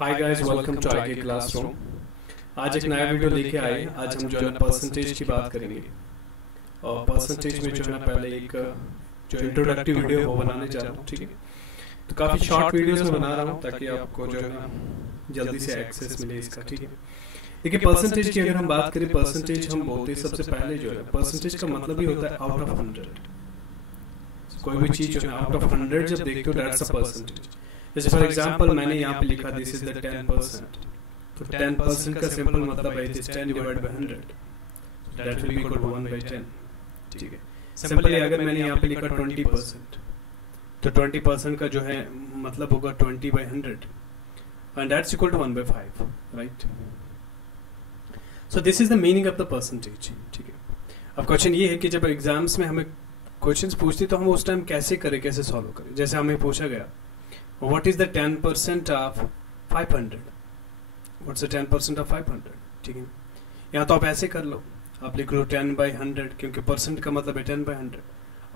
Hi guys, welcome to IK classroom. आज एक नया वीडियो लेके आए। आज हम जो है परसेंटेज की बात करेंगे और परसेंटेज में जो है ना पहले एक जो इंट्रोडक्टिव वीडियो वो बनाने जा रहा हूँ। ठीक है, तो काफ़ी शॉर्ट वीडियोस में बना रहा हूँ ताकि आपको जो है ना जल्दी से एक्सेस मिले इसका। ठीक है, देखिए परसेंटेज की अगर हम बात करें, परसेंटेज हम बोलते हैं सबसे पहले जो है परसेंटेज का मतलब ही होता है आउट ऑफ 100। कोई भी चीज़ जो है आउट ऑफ 100 जब देखते हो दैट्स अ परसेंटेज। जैसे फॉर एग्जांपल मैंने यहाँ पे लिखा दिस इज द 10%, तो 10% का सिंपल मतलब है this 10 divide by 100 that will be equal to 1/10। ठीक है, सिंपली अगर मैंने यहाँ पे लिखा 20%, तो 20% का जो है मतलब होगा 20/100 and that's equal to 1/5, right. So this is the meaning of the percentage. ठीक है, अब क्वेश्चन ये है कि जब एग्जाम्स में हमें क्वेश्चंस पूछते तो हम उस टाइम कैसे करें, कैसे सॉल्व करें। जैसे हमें पूछा गया What is the 10% of 500? What's the 10% of 500? ठीक है, यहाँ तो आप ऐसे कर लो, आप लिख लो 10/100 क्योंकि परसेंट का मतलब है 10/100,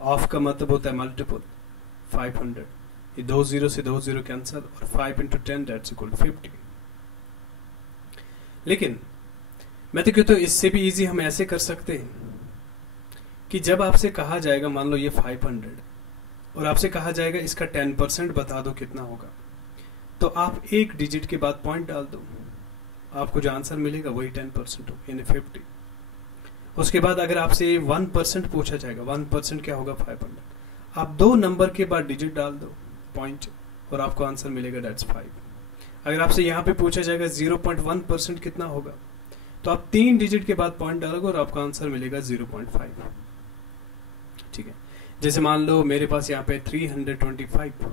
ऑफ का मतलब होता है मल्टीपल 500, ये 2 0 से 2 0 कैंसिल और 5 into 10 दैट्स इक्वल टू 50। लेकिन मैं तो कहता हूँ इससे भी इजी हम ऐसे कर सकते हैं कि जब आपसे कहा जाएगा मान लो ये 500 और आपसे कहा जाएगा इसका 10% बता दो कितना होगा, तो आप एक डिजिट के बाद पॉइंट डाल दो, आपको जो आंसर मिलेगा वही 10% हो, यानी 50। उसके बाद अगर आपसे 1% पूछा जाएगा, 1% क्या होगा 500, आप 2 नंबर के बाद डिजिट डाल दो पॉइंट और आपको आंसर मिलेगा दैट्स 5। अगर आपसे यहाँ पे पूछा जाएगा 0.1% कितना होगा, तो आप 3 डिजिट के बाद पॉइंट डालोगे और आपका आंसर मिलेगा 0.5। ठीक है, जैसे मान लो मेरे पास यहाँ पे 325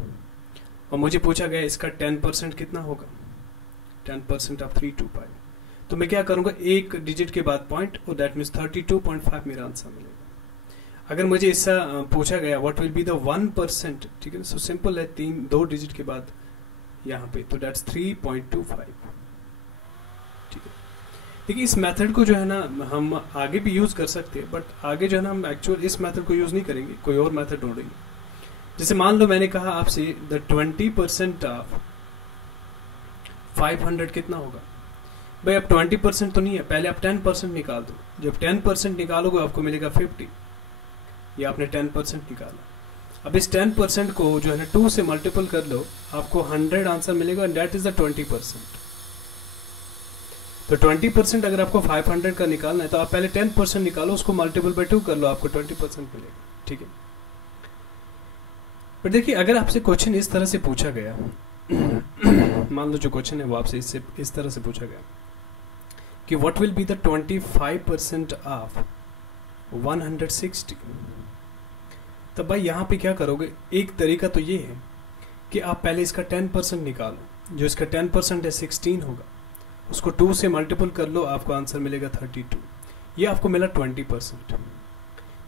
और मुझे पूछा गया इसका 10% कितना होगा, 10% ऑफ 325, तो मैं क्या करूंगा एक डिजिट के बाद पॉइंट और दैट मीन्स 32.5 मेरा आंसर मिलेगा। अगर मुझे इससे पूछा गया व्हाट विल बी द 1%, ठीक है, सो सिंपल है 2 डिजिट के बाद यहाँ पे, तो दैट्स 3.25। ठीक है, देखिए इस मेथड को जो है ना हम आगे भी यूज़ कर सकते हैं, बट आगे जो है ना हम एक्चुअल इस मेथड को यूज़ नहीं करेंगे, कोई और मेथड ढूंढेंगे। जैसे मान लो मैंने कहा आपसे द 20% ऑफ 500 कितना होगा। भाई अब 20% तो नहीं है, पहले आप 10% निकाल दो। जब 10% निकालोगे आपको मिलेगा 50, ये आपने 10% निकाला। अब इस 10% को जो है ना 2 से मल्टीपल कर लो, आपको 100 आंसर मिलेगा एंड दैट इज द 20%। तो 20% अगर आपको 500 का निकालना है तो आप पहले 10% निकालो, उसको मल्टीपल बाय 2 कर लो, आपको 20% मिलेगा। ठीक है, पर देखिए अगर आपसे क्वेश्चन इस तरह से पूछा गया मान लो जो क्वेश्चन है वो आपसे इस तरह से पूछा गया कि what will be the 25% of 160, तब भाई यहाँ पे क्या करोगे। एक तरीका तो ये है कि आप पहले इसका 10% निकालो, जो इसका 10% है 16 होगा, उसको 2 से मल्टीपल कर लो, आपको आंसर मिलेगा 32, ये आपको मिला 20%।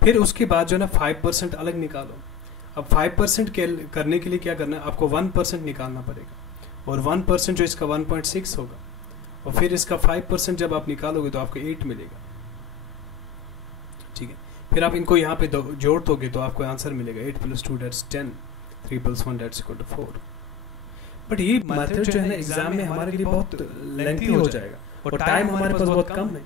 फिर उसके बाद जो है ना 5% अलग निकालो। अब 5% करने के लिए क्या करना है, आपको 1% निकालना पड़ेगा और 1% जो इसका 1.6 होगा और फिर इसका 5% जब आप निकालोगे तो आपको 8 मिलेगा। ठीक है, फिर आप इनको यहाँ पे जोड़ दोगे तो आपको आंसर मिलेगा 8 + 2 that's 10, 3 + 1 that's equal to 4। But ये मेथड जो है ना एग्जाम में हमारे लिए बहुत लेंथी हो जाएगा और टाइम हमारे पास बहुत कम है,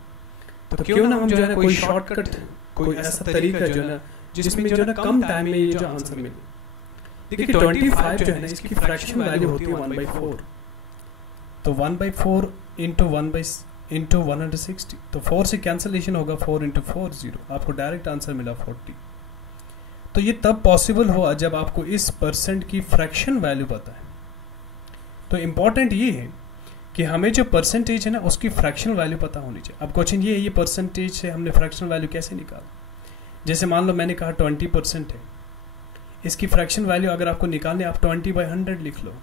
तो क्यों ना हम जो है ना कोई शॉर्टकट, कोई ऐसा तरीका जो है ना जिसमें जो है ना कम टाइम में ये जो आंसर मिले। देखिए 25 जो है ना इसकी फ्रैक्शन वैल्यू होती है 1/4, तो 1/4 इंटू 160, तो 4 से कैंसलेशन होगा, 4 × 4 0, आपको डायरेक्ट आंसर मिला 40। तो ये तब पॉसिबल हुआ जब आपको इस परसेंट की फ्रैक्शन वैल्यू पता है। तो इम्पॉर्टेंट ये है कि हमें जो परसेंटेज है ना उसकी फ्रैक्शनल वैल्यू पता होनी चाहिए। अब क्वेश्चन ये है ये परसेंटेज से हमने फ्रैक्शनल वैल्यू कैसे निकाला। जैसे मान लो मैंने कहा 20% है, इसकी फ्रैक्शन वैल्यू अगर आपको निकालने, आप 20/100 लिख लो,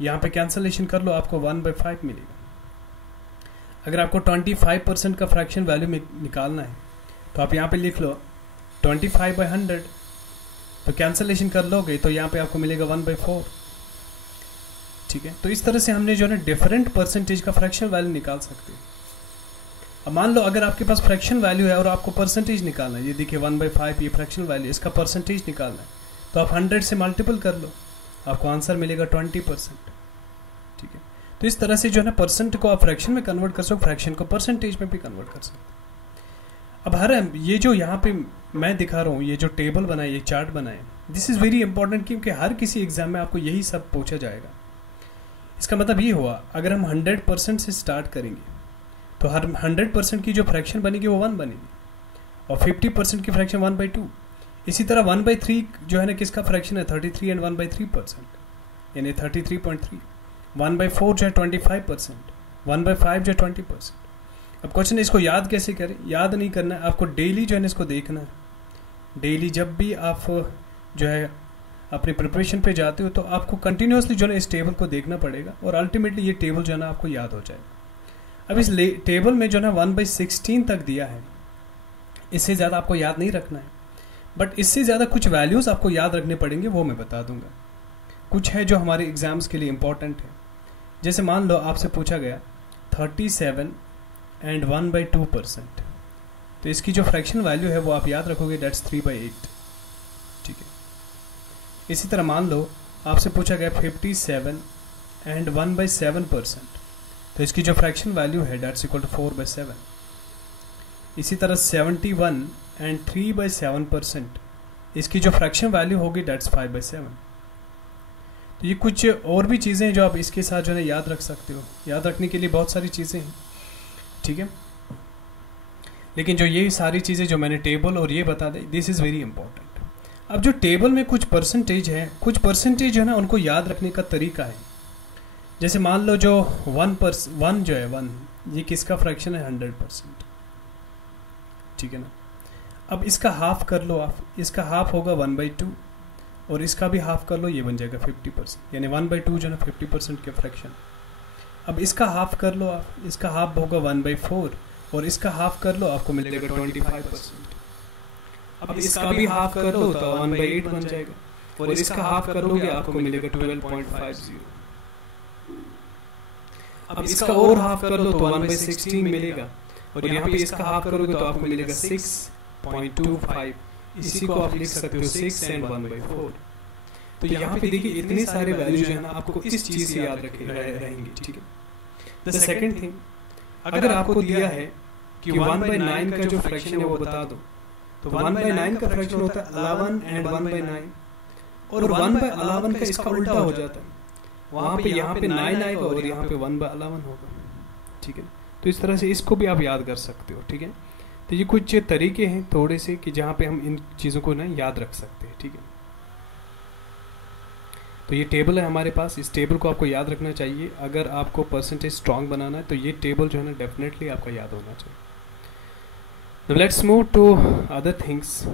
यहाँ पे कैंसलेशन कर लो, आपको 1/5 मिलेगा। अगर आपको 25% का फ्रैक्शन वैल्यू निकालना है तो आप यहाँ पे लिख लो 25/100, तो कैंसलेशन कर लोगे तो यहाँ पे आपको मिलेगा 1/4। ठीक है, तो इस तरह से हमने जो है ना डिफरेंट परसेंटेज का फ्रैक्शन वैल्यू निकाल सकते हैं। अब मान लो अगर आपके पास फ्रैक्शन वैल्यू है और आपको परसेंटेज निकालना है, ये देखिए 1/5 ये फ्रैक्शन वैल्यू, इसका परसेंटेज निकालना है, तो आप 100 से मल्टीपल कर लो, आपको आंसर मिलेगा 20%। ठीक है, तो इस तरह से जो है ना परसेंट को आप फ्रैक्शन में कन्वर्ट कर सकते, फ्रैक्शन को परसेंटेज में भी कन्वर्ट कर सकते। अब हर ये जो यहाँ पे मैं दिखा रहा हूँ, ये जो टेबल बनाए, ये चार्ट बनाए, दिस इज़ वेरी इंपॉर्टेंट क्योंकि हर किसी एग्जाम में आपको यही सब पूछा जाएगा। इसका मतलब ये हुआ अगर हम 100% से स्टार्ट करेंगे तो हर 100% की जो फ्रैक्शन बनेगी वो 1 बनेगी और 50% की फ्रैक्शन 1/2। इसी तरह 1/3 जो है ना किसका फ्रैक्शन है 33 एंड 1/3% यानी 33.3। 1/4 जो है 25%, 1/5 जो है 20%। अब क्वेश्चन इसको याद कैसे करें? याद नहीं करना है आपको, डेली जो है इसको देखना है। डेली जब भी आप जो है अपनी प्रिपरेशन पे जाते हो तो आपको कंटिन्यूसली जो है इस टेबल को देखना पड़ेगा और अल्टीमेटली ये टेबल जो है ना आपको याद हो जाएगा। अब इस टेबल में जो है ना 1/16 तक दिया है, इससे ज़्यादा आपको याद नहीं रखना है, बट इससे ज़्यादा कुछ वैल्यूज़ आपको याद रखने पड़ेंगे, वो मैं बता दूंगा। कुछ है जो हमारे एग्जाम्स के लिए इम्पोर्टेंट है। जैसे मान लो आपसे पूछा गया 37 एंड 1/2%, तो इसकी जो फ्रैक्शन वैल्यू है वो आप याद रखोगे, डेट्स 3/8। ठीक है। इसी तरह मान लो आपसे पूछा गया 57 एंड 1/7%, तो इसकी जो फ्रैक्शन वैल्यू है डेट्स इक्वल टू 4/7। इसी तरह 71 एंड 3/7%, इसकी जो फ्रैक्शन वैल्यू होगी डेट्स 5/7। तो ये कुछ और भी चीज़ें हैं जो आप इसके साथ जो है याद रख सकते हो। याद रखने के लिए बहुत सारी चीज़ें हैं, ठीक है, लेकिन जो ये सारी चीज़ें जो मैंने टेबल और ये बता दें, दिस इज़ वेरी इंपॉर्टेंट। अब जो टेबल में कुछ परसेंटेज है, कुछ परसेंटेज है ना उनको याद रखने का तरीका है। जैसे मान लो जो 1 जो है 1, ये किसका फ्रैक्शन है 100%, ठीक है ना। अब इसका हाफ कर लो आप, इसका हाफ होगा 1/2 और इसका भी हाफ कर लो, ये बन जाएगा 50%, यानी 1/2 जो है ना 50% के फ्रैक्शन। अब इसका हाफ कर लो आप, इसका हाफ होगा 1/4 और इसका हाफ कर लो, आपको मिलेगा 25%। अब इसका भी हाफ कर लो तो 1/8 बन जाएगा और इसका हाफ करोगे आपको मिलेगा 12.50। अब इसका और हाफ कर लो तो 1/16 मिलेगा और यहाँ पे इसका हाफ करोगे तो आपको मिलेगा 6.25। इसी को आप लिख सकते हो 6 एंड 1/4। तो यहाँ पे देखिए इतने सारे वैल्यू जो है ना आपको इस चीज से याद रहेंगे, ठीक है। द सेकंड थिंग, अगर आपको दिया है कि 1/9 का जो फ्रैक्शन है वो बता दो, तो 1/9 का फ्रैक्शन होता है 11 एंड 1/9 और 1/11 का इसका उल्टा हो जाता है, वहाँ पे यहाँ पे 9 आएगा और यहाँ पे 1/11 होगा, ठीक है। तो इस तरह से इसको भी आप याद कर सकते हो, ठीक है। तो ये कुछ तरीके हैं थोड़े से कि जहाँ पे हम इन चीज़ों को ना याद रख सकते हैं, ठीक है। तो ये टेबल है हमारे पास, इस टेबल को आपको याद रखना चाहिए। अगर आपको परसेंटेज स्ट्रॉन्ग बनाना है तो ये टेबल जो है ना डेफिनेटली आपका याद होना चाहिए। Let's move to other things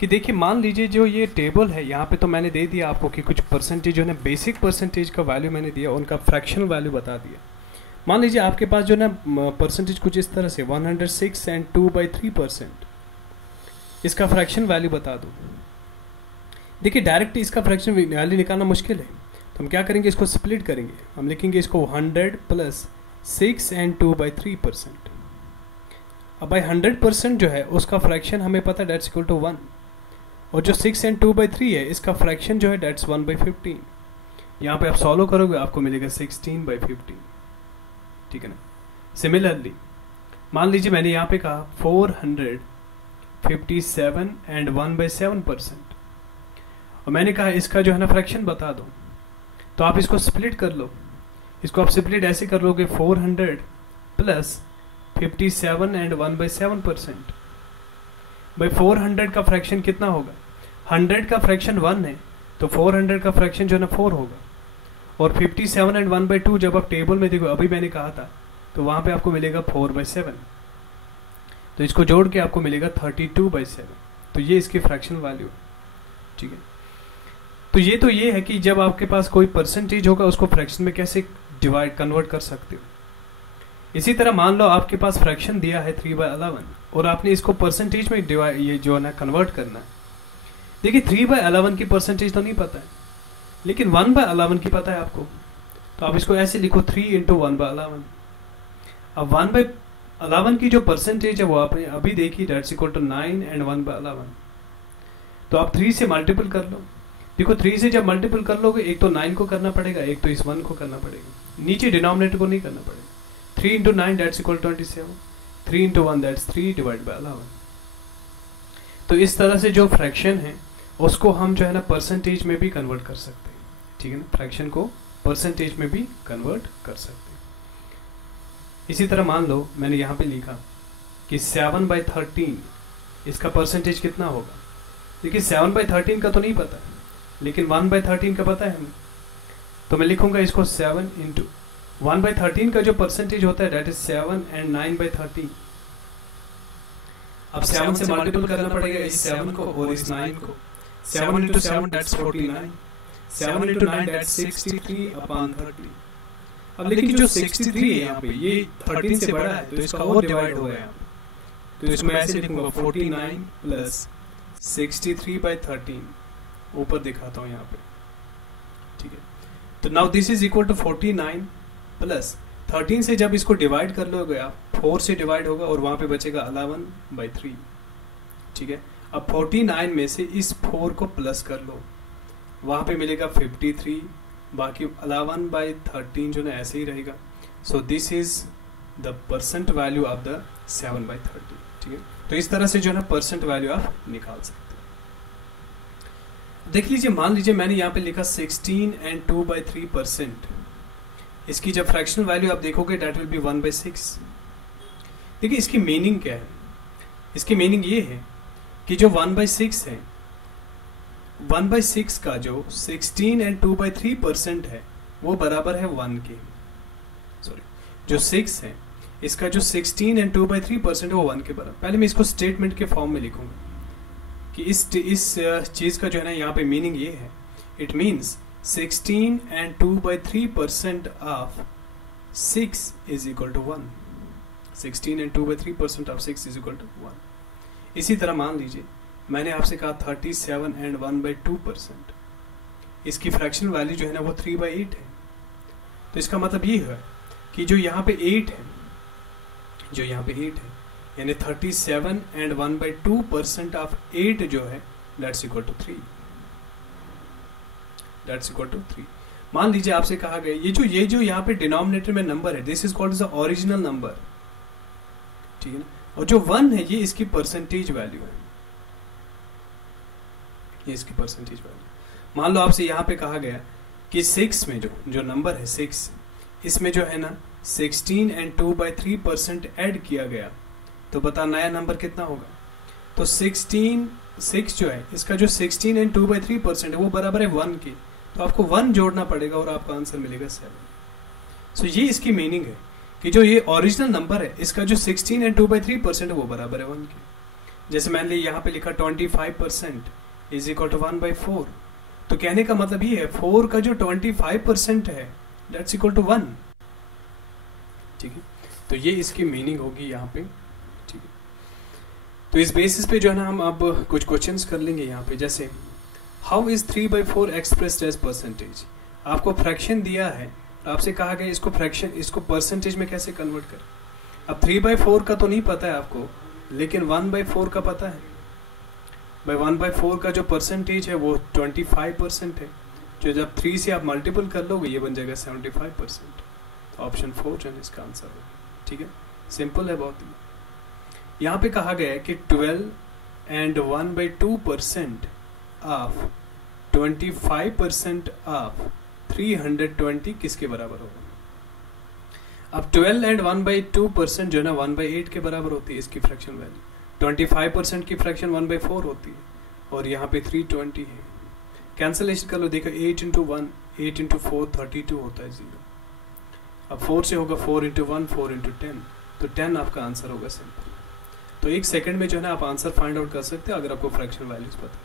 कि देखिए मान लीजिए जो ये टेबल है यहाँ पे तो मैंने दे दिया आपको कि कुछ परसेंटेज जो है ना बेसिक परसेंटेज का वैल्यू मैंने दिया, उनका फ्रैक्शनल वैल्यू बता दिया। मान लीजिए आपके पास जो ना परसेंटेज कुछ इस तरह से 106 एंड 2/3%, इसका फ्रैक्शन वैल्यू बता दो। देखिए डायरेक्ट इसका फ्रैक्शन वैल्यू निकालना मुश्किल है, तो हम क्या करेंगे, इसको स्प्लिट करेंगे। हम लिखेंगे इसको 100 + 6 एंड 2/3%। अब भाई 100% जो है उसका फ्रैक्शन हमें पता है डेट्स इक्वल टू 1 और जो 6 एंड 2/3 है इसका फ्रैक्शन जो है डेट्स 1/15। यहाँ पे आप सॉल्व करोगे आपको मिलेगा 16/15, ठीक है ना। सिमिलरली मान लीजिए मैंने यहाँ पे कहा 457 एंड 1/7% और मैंने कहा इसका जो है ना फ्रैक्शन बता दो, तो आप इसको स्प्लिट कर लो। इसको आप स्प्लिट ऐसे कर लोगे 400 + 57 एंड 1/7%। भाई 400 का फ्रैक्शन कितना होगा, 100 का फ्रैक्शन 1 है तो 400 का फ्रैक्शन जो है ना 4 होगा और 57 एंड 1/2 जब आप टेबल में देखो अभी मैंने कहा था तो वहाँ पे आपको मिलेगा 4/7, तो इसको जोड़ के आपको मिलेगा 32/7। तो ये इसकी फ्रैक्शन वैल्यू, ठीक है। तो ये है कि जब आपके पास कोई परसेंटेज होगा उसको फ्रैक्शन में कैसे कन्वर्ट कर सकते हो। इसी तरह मान लो आपके पास फ्रैक्शन दिया है 3/11 और आपने इसको परसेंटेज में ये जो है ना कन्वर्ट करना है। देखिए 3/11 की परसेंटेज तो नहीं पता है, लेकिन 1/11 की पता है आपको, तो आप इसको ऐसे लिखो 3 × 1/11। अब 1/11 की जो परसेंटेज है वो आपने अभी देखी, डेट्स इक्वल टू 9 एंड 1/11। तो आप 3 से मल्टीपल कर लो, देखो 3 से जब मल्टीपल कर लोगे, एक तो 9 को करना पड़ेगा, एक तो इस 1 को करना पड़ेगा, नीचे डिनोमिनेटर को नहीं करना पड़ेगा। 3 into 9 that's equal 27, 3 into 1 that's 3 divide by 11। तो इस तरह से जो फ्रैक्शन है उसको हम जो है ना परसेंटेज में भी कन्वर्ट कर सकते हैं, ठीक है ना, फ्रैक्शन को परसेंटेज में भी कन्वर्ट कर सकते हैं। इसी तरह मान लो मैंने यहाँ पे लिखा कि 7/13 इसका परसेंटेज कितना होगा। देखिए 7/13 का तो नहीं पता, लेकिन 1/13 का पता है हमें, तो मैं लिखूंगा इसको 7 इंटू 1/13 का जो परसेंटेज होता है दैट इज 7 एंड 9/13। अब 7 से मल्टीपल करना पड़ेगा इस 7 को और इस 9 को। 7 इंटू 7 दैट्स 49, 7 इंटू 9 दैट्स 63/30। अब लेकिन जो 63 है यहाँ पे ये 13 से बड़ा है, तो इसका और डिवाइड हो गया, तो इसमें ऐसे लिखूंगा 49 प्लस 63/13, ऊपर दिखाता हूँ यहाँ पे, ठीक है। तो now this is equal to 49 plus 13 से जब इसको डिवाइड कर लोगे आप 4 से डिवाइड होगा और वहां पे बचेगा 11/3, ठीक है। अब 49 में से इस 4 को प्लस कर लो, वहां पे मिलेगा 53, बाकी 11/13 जो ना ऐसे ही रहेगा। सो this is the percent value of the 7/13, ठीक है। तो इस तरह से जो है ना परसेंट वैल्यू आप निकाल सकते हैं। देख लीजिए, मान लीजिए मैंने यहाँ पे लिखा 16 एंड 2/3%, इसकी जब फ्रैक्शनल वैल्यू आप देखोगे दैट विल बी 1/6। देखिए इसकी मीनिंग क्या है, इसकी मीनिंग ये है कि जो 1/6 है, 1/6 का जो 16 एंड 2/3% है वो बराबर है 1 के, सॉरी जो 6 है इसका जो 16 एंड 2/3% है वो 1 के बराबर। पहले मैं इसको स्टेटमेंट के फॉर्म में लिखूंगा कि इस चीज का जो है ना यहाँ पे मीनिंग ये है, it means 16 and 2/3% of 6 is equal to 1। 16 and 2/3% of 6 is equal to 1। इसी तरह मान लीजिए मैंने आपसे कहा 37 एंड 1/2%, इसकी फ्रैक्शनल वैल्यू जो है ना वो 3/8 है। तो इसका मतलब ये है कि जो यहाँ पे 8 है, जो यहाँ पे 8 है, यानी 37 एंड 1/2% ऑफ 8 जो है that's equal to 3, that's equal to 3। मान लीजिए आपसे कहा गया ये जो यहाँ पे डिनोमिनेटर में नंबर है this is called the original number, ठीक है ना, और जो 1 है ये इसकी परसेंटेज वैल्यू है, ये इसकी परसेंटेज वैल्यू। मान लो आपसे यहाँ पे कहा गया कि 6 में जो नंबर है 6, इसमें जो है ना 16 एंड 2/3% ऐड किया गया, तो बता नया नंबर कितना होगा। तो 6 जो है इसका जो 16 एंड 2/3% है वो बराबर है 1 के, तो आपको 1 जोड़ना पड़ेगा और आपका आंसर मिलेगा 7। सो ये इसकी मीनिंग है कि जो ये ओरिजिनल नंबर है इसका जो 16 एंड 2/3% है वो बराबर है 1 के। जैसे मैंने यहाँ पे लिखा 25% इज इक्वल टू 1/4, तो कहने का मतलब ये है 4 का जो 25% है दैट्स इक्वल टू 1, ठीक है। तो ये इसकी मीनिंग होगी यहाँ पे, ठीक है। तो इस बेसिस पे जो है ना हम अब कुछ क्वेश्चंस कर लेंगे यहाँ पे, जैसे how is 3/4 expressed as percentage. आपको फ्रैक्शन दिया है, आपसे कहा गया इसको फ्रैक्शन, इसको परसेंटेज में कैसे कन्वर्ट करें। अब 3/4 का तो नहीं पता है आपको, लेकिन 1/4 का पता है। भाई 1/4 का जो परसेंटेज है वो 25% है, जो जब 3 से आप मल्टीपल कर लोगे ये बन जाएगा 75%। तो ऑप्शन 4 जो है इसका आंसर होगा, ठीक है। सिंपल है बहुत ही। यहाँ पे कहा गया है कि 12 एंड 1/2% ऑफ 25% ऑफ 320 किसके बराबर होगा। अब 12 एंड 1/2% जो है ना 1/8 के बराबर होती है इसकी फ्रैक्शन वैल्यू, 25% की फ्रैक्शन 1/4 होती है, और यहाँ पे 320 है। कैंसलेशन कर लो, देखो 8 इंटू 1 8 इंटू 4 32 होता है 0। अब 4 से होगा 4 इंटू 1 4 इंटू 10, तो 10 आपका आंसर होगा सिंपल। तो 1 सेकंड में जो है ना आप आंसर फाइंड आउट कर सकते हैं अगर आपको फ्रैक्शन वैल्यूज पता है।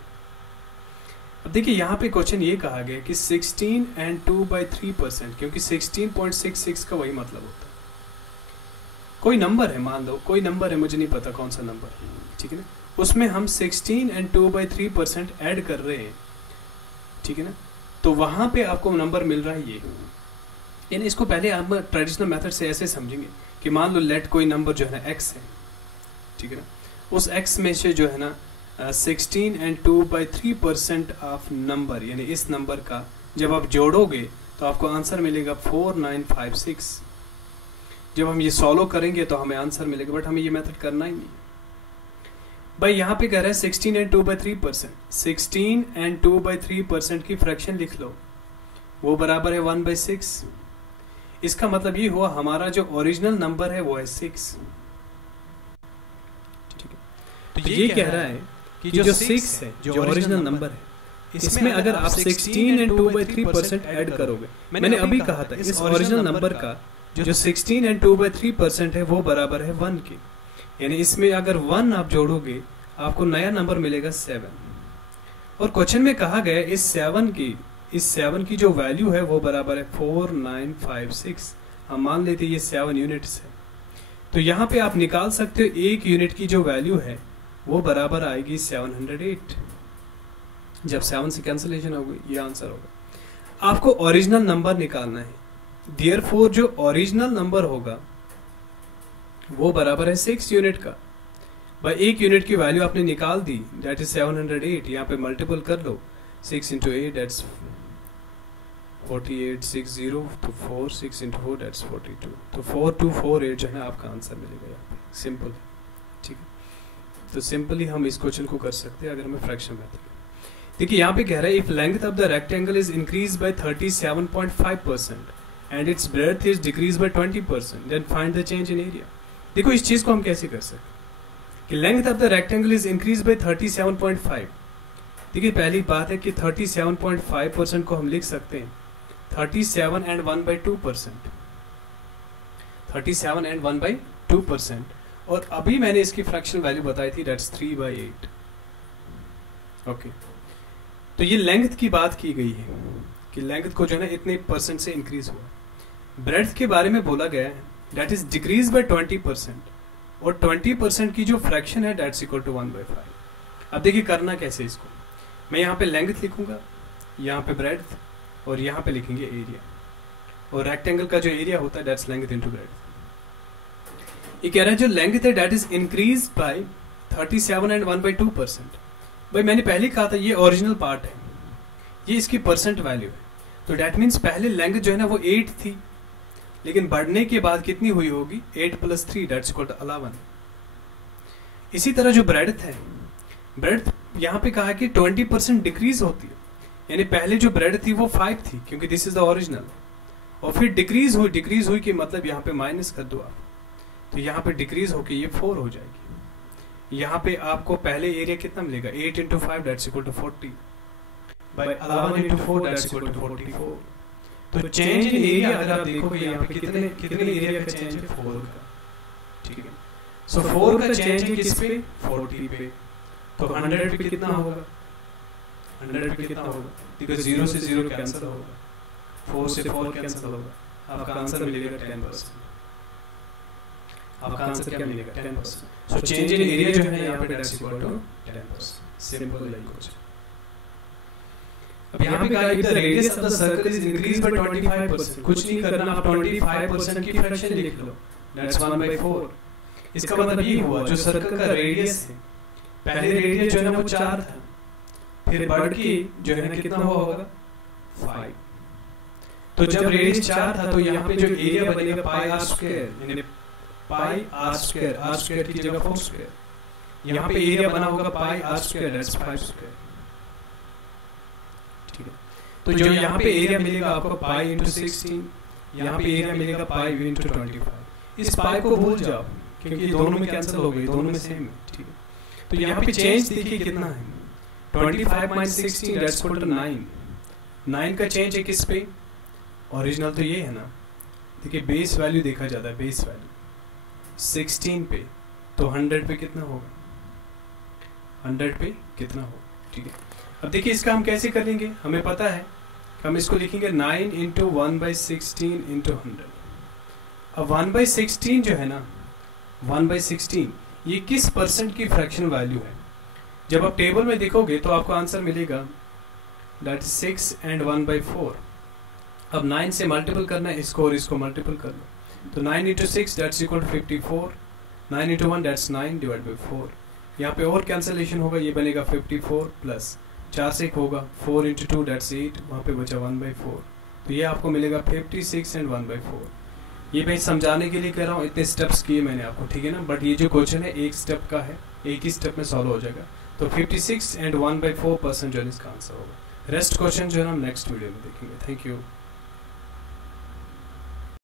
अब देखिए यहाँ पे क्वेश्चन ये कहा गया कि 16 एंड 2/3%, क्योंकि 16.66 का वही मतलब होता है। कोई नंबर है, मान लो कोई नंबर है, मुझे नहीं पता कौन सा नंबर, ठीक है ना, उसमें हम 16 एंड 2/3% ऐड कर रहे हैं, ठीक है ना, तो वहां पे आपको नंबर मिल रहा है ये। यानी इसको पहले हम ट्रेडिशनल मेथड से ऐसे समझेंगे कि मान लो लेट कोई नंबर जो है ना x है, ठीक है ना, उस x में से जो है ना 16 एंड 2/3% ऑफ नंबर, यानी इस नंबर का जब आप जोड़ोगे तो आपको आंसर मिलेगा 4956। जब हम ये सॉल्व करेंगे तो हमें आंसर मिलेगा, बट हमें ये मेथड करना ही नहीं। भाई यहाँ पे कह रहा है 16 एंड 2/3%। 16 एंड 2/3% की फ्रैक्शन लिख लो, वो बराबर है 1/6। इसका मतलब ये हुआ हमारा जो ओरिजिनल नंबर है वो है 6। ठीक है, तो ये कह रहा है कि जो 6 है, जो ओरिजिनल नंबर है, इसमें अगर आप 16 एंड 2/3% ऐड करोगे, मैंने अभी कहा था इस ओरिजिनल नंबर का जो 16 एंड 2/3% है वो बराबर है 1 के, यानी इसमें अगर 1 आप जोड़ोगे आपको नया नंबर मिलेगा 7। और क्वेश्चन में कहा गया इस 7 की जो वैल्यू है वो बराबर है 4956। हम मान लेते हैं ये 7 यूनिट्स है, तो यहाँ पे आप निकाल सकते हो एक यूनिट की जो वैल्यू है वो बराबर आएगी 708। जब 7 से कैंसिलेशन होगी ये आंसर होगा। आपको ओरिजिनल नंबर निकालना है, देयरफॉर जो ओरिजिनल नंबर होगा वो बराबर है 6 यूनिट का। भाई एक यूनिट की वैल्यू आपने निकाल दी, दैट इज 708। यहाँ पे मल्टीपल कर लो, 6 into 8 दैट्स 4860, तो 4 6 into 4 दैट्स 42, तो 4248 जो है आपका आंसर मिलेगा यहाँ पे। सिंपल, ठीक है। तो सिंपली हम इस क्वेश्चन को कर सकते हैं अगर हमें फ्रैक्शन मेथड। देखिए यहाँ पे कह रहा है if length of the rectangle is increase by 37.5% and it's breadth is decrease by 20%, then find the change in area. देखो इस चीज को हम कैसे कर सकते हैं कि length of the rectangle is increase by 37.5। देखिए पहली बात है कि 37.5% को हम लिख सकते हैं 37 and 1/2%, 37 and 1/2%। और अभी मैंने इसकी फ्रैक्शन वैल्यू बताई थी, दैट्स 3/8। ओके, तो ये लेंथ की बात की गई है कि लेंथ को जो है ना इतने परसेंट से इंक्रीज हुआ। ब्रेड्थ के बारे में बोला गया है दैट इज डिक्रीज बाय 20%, और 20% की जो फ्रैक्शन है दैट्स इक्वल टू 1/5। अब देखिए करना कैसे इसको, मैं यहाँ पे लेंथ लिखूंगा, यहाँ पे ब्रेड्थ, और यहाँ पे लिखेंगे एरिया। और रेक्टेंगल का जो एरिया होता है दैट्स लेंथ इनटू ब्रेड्थ। ये कह रहा है जो लेंथ है that is increase bye 37 and 1/2%। भाई मैंने पहले कहा था ये ओरिजिनल पार्ट है, ये इसकी परसेंट वैल्यू है, तो दैट मीन्स पहले लेंथ जो है ना वो 8 थी, लेकिन बढ़ने के बाद कितनी हुई होगी 8 + 3 दैट्स इक्वल टू 11। इसी तरह जो ब्रेड्थ है, ब्रेड्थ यहाँ पे कहा कि 20% डिक्रीज होती है, यानी पहले जो ब्रेड्थ थी वो 5 थी क्योंकि दिस इज द ओरिजिनल, और फिर डिक्रीज हुई कि मतलब यहाँ पे माइनस कर दो आप, तो यहाँ पे डिक्रीज होके ये 4 हो जाएगी। यहाँ पे आपको पहले एरिया कितना मिलेगा 8 into 5 that's equal to 40 by 11 into 4 that's equal to 44। तो चेंज इन एरिया अगर आप देखोगे यहाँ पे कितने एरिया का चेंज है 4 का, ठीक है। सो 4 का चेंज है किस पे 40 पे, तो 100 पे कितना होगा 100 पे कितना होगा, बिकॉज़ 0 से 0 कैंसिल होगा, 4 से 4 कैंसिल होगा, आपका आंसर मिलेगा 10%। आपका आंसर क्या मिलेगा 10%। सो चेंज इन एरिया जो है यहाँ पे that's equal to 10%। Simple language. अब यहाँ पे कहा if the radius of the circle is increase by 25%, कुछ नहीं करना, आप 25% की फ्रैक्शन लिख लो, दैट्स 1/4। इसका मतलब ये हुआ जो सर्कल का रेडियस है, पहले रेडियस जो है ना वो 4 था, फिर बढ़ के जो है ना कितना हुआ होगा 5। तो जब रेडियस 4 था तो यहाँ पे जो एरिया बनेगा πr², यानी πr², r² की जगह 4², यहाँ पे एरिया बना होगा πr² दैट्स 5², ठीक है। तो जो यहाँ पे एरिया मिलेगा आपको पाई इंटू 16, यहाँ पे एरिया मिलेगा पाई इंटू 25। इस पाई को भूल जाओ क्योंकि दोनों में कैंसिल हो गई, दोनों में सेम है, ठीक है। तो यहाँ पे चेंज देखिए कितना है 25 माइनस 16 दैट्स इक्वल टू 9। 9 का चेंज है किस पे, ओरिजिनल तो ये है ना, देखिए बेस वैल्यू देखा जाता है, बेस वैल्यू 16 पे, तो 100 पे कितना होगा 100 पे कितना होगा, ठीक है। अब देखिए इसका हम कैसे करेंगे, हमें पता है हम इसको लिखेंगे 9 इंटू 1/16 इंटू 100। अब 1/16 जो है ना 1/16 ये किस परसेंट की फ्रैक्शन वैल्यू है, जब आप टेबल में देखोगे तो आपको आंसर मिलेगा दैट 6 and 1/4। अब 9 से मल्टीपल करना है इसको और इसको मल्टीपल कर लो, तो 9 into 6 that's equal to 54, 9 into 1 that's 9 divide by 4, यहाँ पे और कैंसलेशन होगा, ये बनेगा 54 प्लस 4 से 1 होगा, 4 इंटू 2 दैट्स 8, वहाँ पे बचा 1/4। तो ये आपको मिलेगा 56 एंड 1/4। ये मैं समझाने के लिए कह रहा हूँ, इतने स्टेप्स किए मैंने आपको, ठीक है ना। बट ये जो क्वेश्चन है एक स्टेप का है, एक ही स्टेप में सॉल्व हो जाएगा। तो 56 एंड 1/4% जो है इसका आंसर होगा। रेस्ट क्वेश्चन जो है हम नेक्स्ट वीडियो में देखेंगे। Thank you.